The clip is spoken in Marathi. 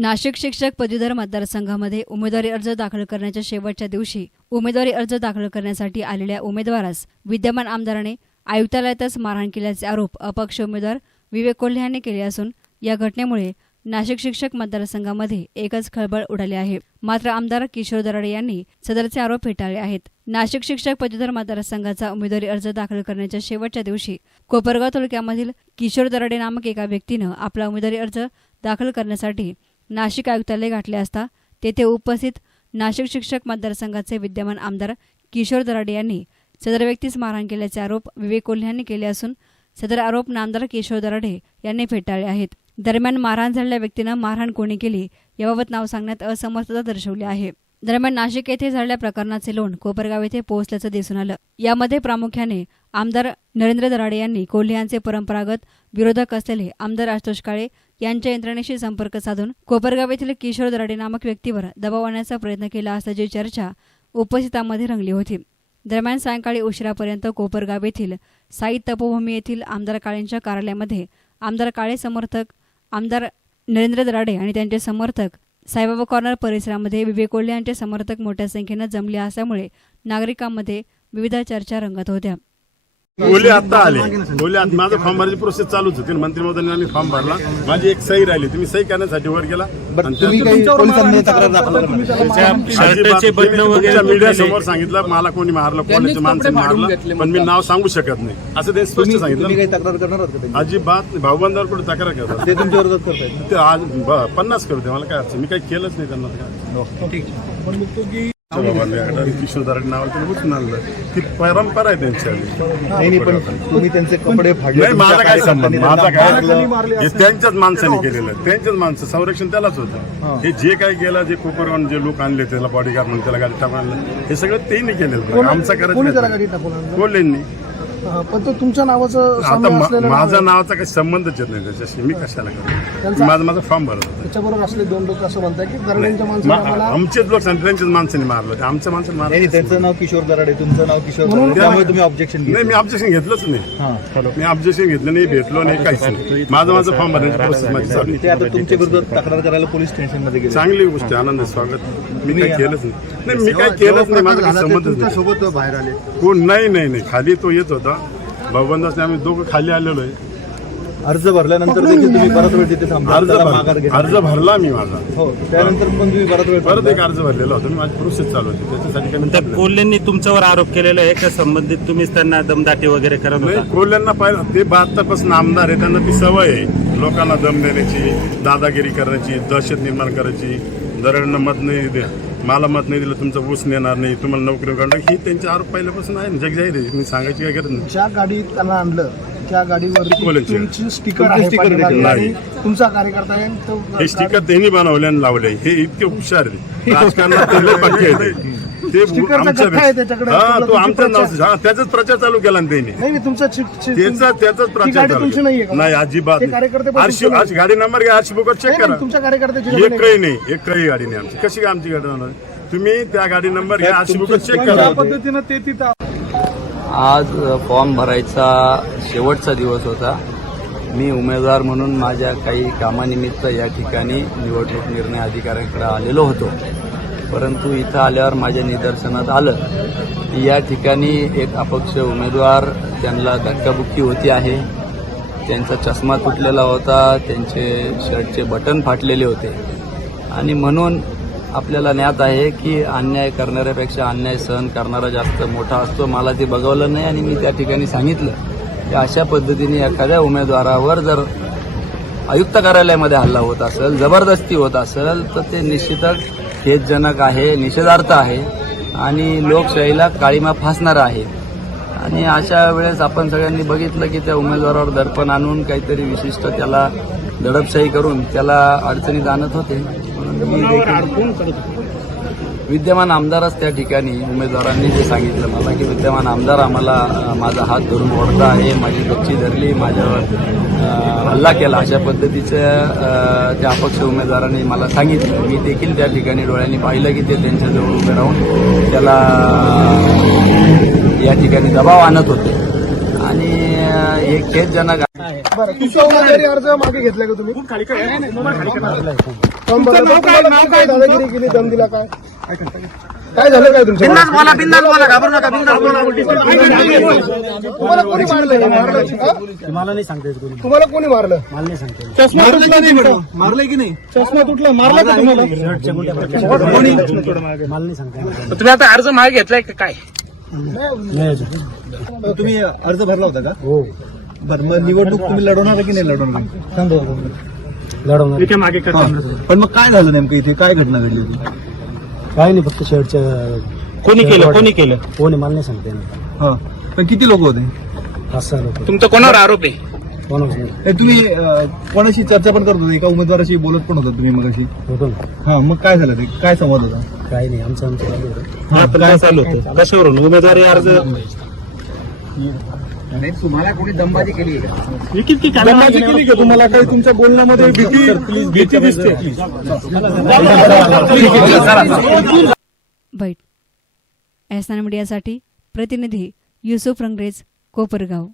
नाशिक शिक्षक पदवीधर मतदारसंघामध्ये उमेदवारी अर्ज दाखल करण्याच्या शेवटच्या दिवशी उमेदवारी अर्ज दाखल करण्यासाठी आलेल्या उमेदवारास विद्यमान आमदाराने आयुक्तालयातच मारहाण केल्याचे आरोप अपक्ष उमेदवार विवेक कोल्हे यांनी केले असून या घटनेमुळे नाशिक शिक्षक मतदारसंघामध्ये एकच खळबळ उडाली आहे. मात्र आमदार किशोर दराडे यांनी सदरचे आरोप फेटाळले आहेत. नाशिक शिक्षक पदवीधर मतदारसंघाचा उमेदवारी अर्ज दाखल करण्याच्या शेवटच्या दिवशी कोपरगाव तालुक्यामधील किशोर दराडे नामक एका व्यक्तीनं आपला उमेदवारी अर्ज दाखल करण्यासाठी नाशिक आयुक्तालय गाठले असता तेथे उपस्थित नाशिक शिक्षक मतदारसंघाचे विद्यमान आमदार किशोर दराडे यांनी सदर व्यक्तीस मारहाण केल्याचे आरोप विवेक कोल्हे यांनी केले असून सदर आरोप नामदार किशोर दराडे यांनी फेटाळले आहेत. दरम्यान मारहाण झालेल्या व्यक्तीनं मारहाण कोणी केली याबाबत नाव सांगण्यात असमर्थता दर्शवली आहे. दरम्यान नाशिक येथे झालेल्या प्रकरणाचे लोण कोपरगाव येथे पोहोचल्याचं दिसून आलं. यामध्ये प्रामुख्याने आमदार नरेंद्र दराडे यांनी कोल्हे यांचे परंपरागत विरोधक असलेले आमदार आशुतोष काळे यांच्या यंत्रणेशी संपर्क साधून कोपरगाव येथील किशोर दराडे नामक व्यक्तीवर दबाव आणण्याचा प्रयत्न केला असल्याची चर्चा उपस्थितांमध्ये रंगली होती. दरम्यान सायंकाळी उशिरापर्यंत कोपरगाव येथील साई तपोभूमी येथील आमदार काळेंच्या कार्यालयामध्ये आमदार काळे समर्थक आमदार नरेंद्र दराडे आणि त्यांचे समर्थक साईबाबा कॉर्नर परिसरामध्ये विवेक कोल्हे यांचे समर्थक मोठ्या संख्येनं जमले असल्यामुळे नागरिकांमध्ये विविध चर्चा रंगत होत्या. ओले आता आले. ओले आता. माझं फॉर्म भरायची प्रोसेस चालूच होती. मंत्री महोदयांनी फॉर्म भरला. माझी एक सही राहिली तुम्ही सही करण्यासाठी वर गेला. आणि तुम्ही काही पोलिसांनी तक्रार दाखल शर्टाचे बटणं वगैरे मीडिया समोर सांगितलं मला कोणी मारलं कोणाचं माणसं मारलं. पण मी नाव सांगू शकत नाही. असं त्यांनी स्पष्ट सांगितलं? अजिबात नाही. भाऊबंदावर कुठे तक्रार करतात? ते तुमच्या विरोधात करतायत. ते आज पन्नास करू दे मला काय मी काही केलंच नाही त्यांना. काय आणलं. ती परंपरा आहे त्यांची आधी. नाही नाही, पण तुम्ही त्यांचे कपडे फाडले नाही माझा तुमच्या काय संबंध? माझा. हे त्यांच्याच माणसाने केलेलं त्यांच्याच माणसं संरक्षण त्यालाच होतं. हे. जे काय केलं जे कोपरवान जे लोक आणले त्याला बॉडीगार्ड म्हणून त्याला गाडी टाकून आणलं हे सगळं त्यांनी केलेलं. आमचा आणलं? कोल्हेंनी. पण तो तुमच्या नावाचं आता साम्य मा- असलेलं नाव माझा आहे. नावाचा काही संबंधच येत नाही त्याच्याशी. मी कशाला करू? त्यांचा- माझा माझा फॉर्म भरत होता. त्याच्याबरोबर असले दोन लोक असं म्हणतात की मा- आम्हाला आमचेच लोक सांगतात त्यांच्याच माणसाने मारलं ते आमच्या माणसाने नाही नाही, मारलं त्यांचं नाव किशोर दराडे तुमचं नाव किशोर दराडे त्यामुळे तुम्ही ऑब्जेक्शन नाही मी ऑब्जेक्शन घेतलंच नाही. हां मी ऑब्जेक्शन घेतलं नाही भेटलो नाही काहीच नाही. माझं माझं फॉर्म भरण्याची प्रोसेस माझी चालू आहे. ते आता तुमच्या विरोधात तक्रार करायला पोलीस स्टेशनमध्ये गेले. चांगली गोष्ट आहे, आनंद आहे, स्वागत. मी काही केलंच नाही. नाही मी काही केलंच नाही माझा काही संबंधच नाही. सोबत बाहेर आले. कोण? नाही नाही नाही. खाली तो येत होता. भाऊबंदासने आम्ही दोघं खाली आलेलो आहे. अर्ज भरल्यानंतर देखील तुम्ही परत वेळ तिथे थांबला. अर्ज त्याला भर- घेतला. अर्ज भरला मी माझा. हो त्यानंतर पण तुम्ही परत वेळ परत थांबला. एक अर्ज भरलेला होता. माझी प्रोसेस चालू होती. त्याच्यासाठी काही. कोल्हेंनी तुमच्यावर आरोप केलेला आहे का? संबंधित तुम्हीच त्यांना दमदाटी वगैरे करत होता? नाही कोल्ह्यांना पाहिलं ते बहात्तरपासून आमदार आहे. त्यांना ती सवय आहे. लोकांना दम देण्याची दादागिरी करण्याची दहशत निर्माण करायची दरडनं मत नाही दे मला मत नाही दिलं तुमचं ऊस नेणार नाही तुम्हाला नोकरी काढणार ही त्यांचे आरोप पहिल्यापासून आहे ना जगजाहीर आहे मी सांगायची काय गरज नाही. ज्या गाडीत त्यांना आणलं त्या कोल्ह्यांची. तुमची स्टिकर आहे पाठीमागे नाही. आणि तुमचा कार्यकर्ता आहे तो हे स्टिकर त्यांनी बनवले आणि लावले. हे इतके हुशार आहे राजकारणात ते लय पक्के आहेत. ते. ते स्टिकरचा आमच्या गठ्ठा आहे त्याच्याकडे. हा तो तुमची आमच्या प्रचार- नाव हा त्याचाच प्रचार चालू केला ना त्यांनी नाही नाही, तुमचा त्याचा त्याचाच ती प्रचार गाडी चालू तुमची नाहीये का? केला. नाही अजिबात ते कार्यकर्ते पण आरशी तुमचे आरशी- गाडी नंबर घ्या आरशी बुकवर चेक नाही, करा नाही, तुमच्या कार्यकर्त्याची गाडी एक नाही. काही नाही एक काही गाडी नाही आमची कशी काय आमची गाडी होणार तुम्ही त्या गाडी नंबर घ्या आरशी बुकवर चेक करा पद्धतीनं ते तिथं आज फॉर्म भरायचा शेवटचा दिवस होता मी उमेदवार म्हणून माझ्या काही कामानिमित्त या ठिकाणी निवडणूक निर्णय अधिकाऱ्यांकडे आलेलो होतो परंतु इथं आल्यावर माझ्या निदर्शनात आलं की या ठिकाणी एक अपक्ष उमेदवार त्यांना धक्काबुक्की होती आहे. त्यांचा चष्मा तुटलेला होता त्यांचे शर्टचे बटन फाटलेले होते. आणि म्हणून आपल्याला ज्ञात आहे की अन्याय करणाऱ्यापेक्षा अन्याय सहन करणारा जास्त मोठा असतो. मला ते बघवलं नाही आणि मी त्या ठिकाणी सांगितलं की अशा पद्धतीने एखाद्या उमेदवारावर जर आयुक्त कार्यालयामध्ये हल्ला होत असेल जबरदस्ती होत असेल तर ते निश्चितच खेदजनक आहे निषेधार्थ आहे आणि लोकशाहीला काळीमा फासणारं आहे. आणि अशा वेळेस आपण सगळ्यांनी बघितलं की त्या उमेदवारावर दर्पण आणून काहीतरी विशिष्ट त्याला दडपशाही करून त्याला अडचणीत आणत होते. म्हणून मी देखील विद्यमान आमदारच त्या ठिकाणी उमेदवारांनी जे सांगितलं मला की विद्यमान आमदार आम्हाला माझा हात धरून ओढता आहे माझी गच्ची धरली माझ्यावर हल्ला केला अशा पद्धतीच्या त्या अपक्ष उमेदवारांनी मला सांगितलं. मी देखील त्या ठिकाणी डोळ्यांनी पाहिलं की ते त्यांच्याजवळ उभे राहून त्याला या ठिकाणी दबाव आणत होते. आणि अ, हे खेदजनक आहे बरं. तुमचा उमेदवारी अर्ज मागे घेतला का तुम्ही. तुम्हाला किती काय? दादागिरी केली दम दिला काय? काय झालं काय तुमच्या तुम्हाला कोणी मारलं? मारलं? हा? मला नाही सांगता येत कोणी. तुम्हाला कोणी मारलं? मला नाही सांगता येत. चष्मा तुटला नाही मॅडम मारलंय की नाही? चष्मा तुटला. मारला का तुम्हाला? मला नाही सांगता येत. तुम्ही आता अर्ज मागे घेतलाय का काय? नाही अजून तुम्ही अर्ज भरला होता का? हो. बरं मग निवडणूक तुम्ही लढवणार की नाही लढवणार? लढवणार. हा. पण मग काय झालं नेमकं इथे? काय घटना घडली होती? काय नाही फक्त शेवटच्या कोणी केलं? कोणी केलं? कोणी मला नाही सांगता येणार. हा. पण किती लोक होते? पाच सहा लोक. तुमचा कोणावर आरोप आहे? कोणाच नाही तुम्ही अं, कोणाशी चर्चा पण करत होते? एका उमेदवाराशी बोलत पण होता तुम्ही मग अशी होतो ना. हा मग काय झालं ते? काय संवाद होता? काही नाही आमचं आमचं चालू होतं. हा, पण काय चालू होतं? कशावरून? उमेदवारी अर्ज? दंबाजी केली का? तुम्हाला काही तुमच्या बोलण्यामध्ये भीती भीती दिसते. बैठ. एसना मीडियासाठी प्रतिनिधी युसुफ रंगरेज कोपरगाव.